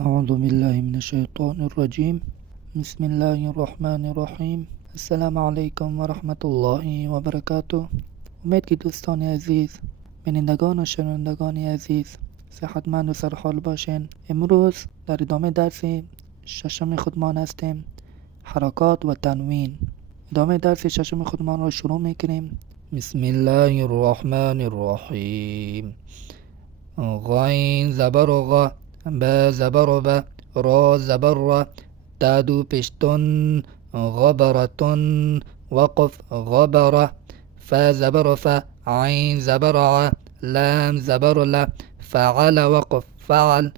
أعوذ بالله من الشیطان الرجیم. بسم الله الرحمن الرحیم. السلام علیکم و رحمت الله و برکاته. امید که دوستان عزیز، بینندگان و شنوندگان عزیز صحتمند و سرحال باشین. امروز در ادامه درس ششم خودمان هستیم، حرکات و تنوین. ادامه درس ششم خودمان را شروع میکنیم. بسم الله الرحمن الرحیم. غین زبر غ، با زبر با، را زبر را، دادو پشتون، غبرتون، وقف غبره، فا زبر فا، عین زبر ع، لام زبر لا، فعل وقف فعل،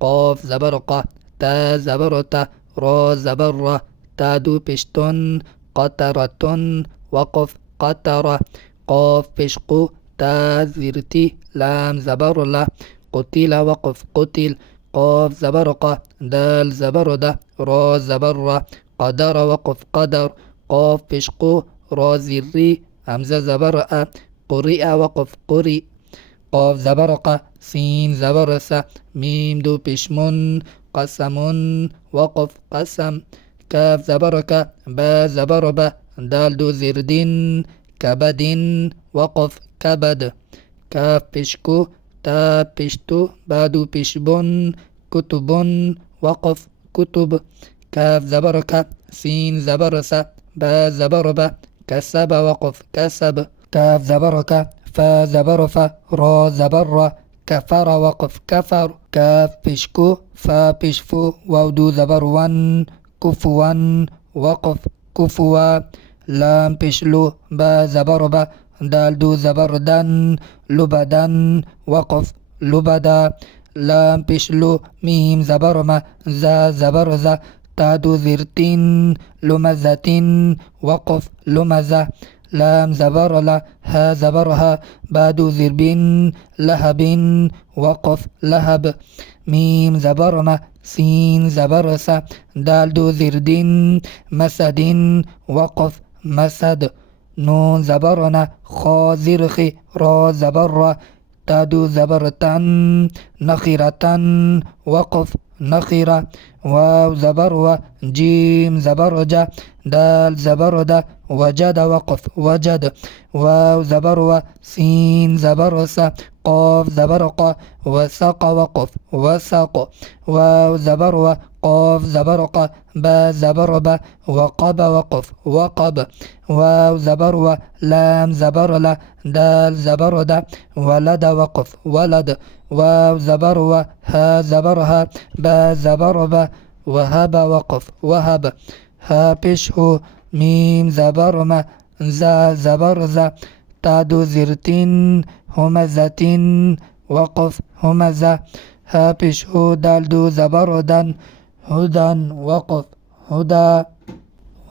قاف زبر قا، تا زبر تا، را زبر را، دادو پشتون، قطرتون، وقف قطره، قاف پشقو، تا زرتی، لام زبر لا، قتل وقف قتل، قاف زبر قا، دال زبر دا، را زبر را، قدر وقف قدر، قاف پشقو، را زری، همزه زبر ا، قرئ وقف قرئ، قاف زبر قا، سین زبر سا، میم دو پشمون، قسمون، وقف قسم، کاف زبر کا، با زبر با، دال دو زردین، کبدین، وقف کبد، کاف پشکو، تا پشتو، بادو پشبون، کتبون، وقف کتب، کاف زبر کا، سین زبر سا، با زبر با، کسب وقف کسب، کاف زبر کا، فا زبر فا، را زبر را، کفر وقف کفر، کاف پشکو، فا پشفو، واو دو زبر ون، کفوان، وقف کفوا، لام پشلو، با زبر با، دال دو زبر دن، لبدن، وقف لبدا، لام پشلو، میم زبر ما، زا زبر زا، تا دو زرتین، لمزتین، وقف لمزه، لام زبر لا، ها زبر ها، بادو زربین، لهبین، وقف لهب، میم زبر ما، سین زبر سا، دال دو زردین، مسدین، وقف مسد، نون زبرنا، خا زرخی، را زبر را، تادو زبرتن، نخیرتن، وقف نخیره، واو زبر و، جیم زبر جا، دال زبر دا، وجد وقف وجد، واو زبر و، سین زبر سا، قاف زبر قا، وسق وقف وسق، واو زبر و، قاف زبر قا، با زبر با، وقب وقف وقب، واو زبر و، لام زبر لا، دال زبر دا، ولد وقف ولد، واو زبر و، ها زبر ها، با زبر با، وهب وقف وهب، ها پشهو، میم زبر ما، زا زبر زا، تادو زرتین، همزتین، وقف همزه، ها پشهو، دال دو زبر دن، هدن، وقف هدا.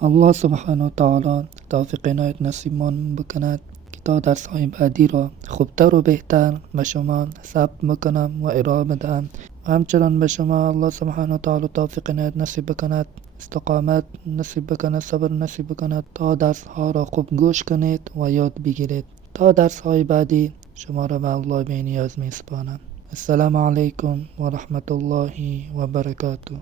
الله سبحانه و تعالی توفیق عنایت نصیبمان بکند که تا درس های بعدی را خوبتر و بهتر به شما ثبت بکنم و ارائه بدهم. و همچنان به شما الله سبحانه و تعالی توفیق عنایت نصیب بکند، استقامت نصیب بکند، صبر نصیب بکند تا درس ها را خوب گوش کنید و یاد بگیرید. تا درس های بعدی شما را به الله بی نیاز می سپارم. السلام علیکم و رحمت الله و برکاته.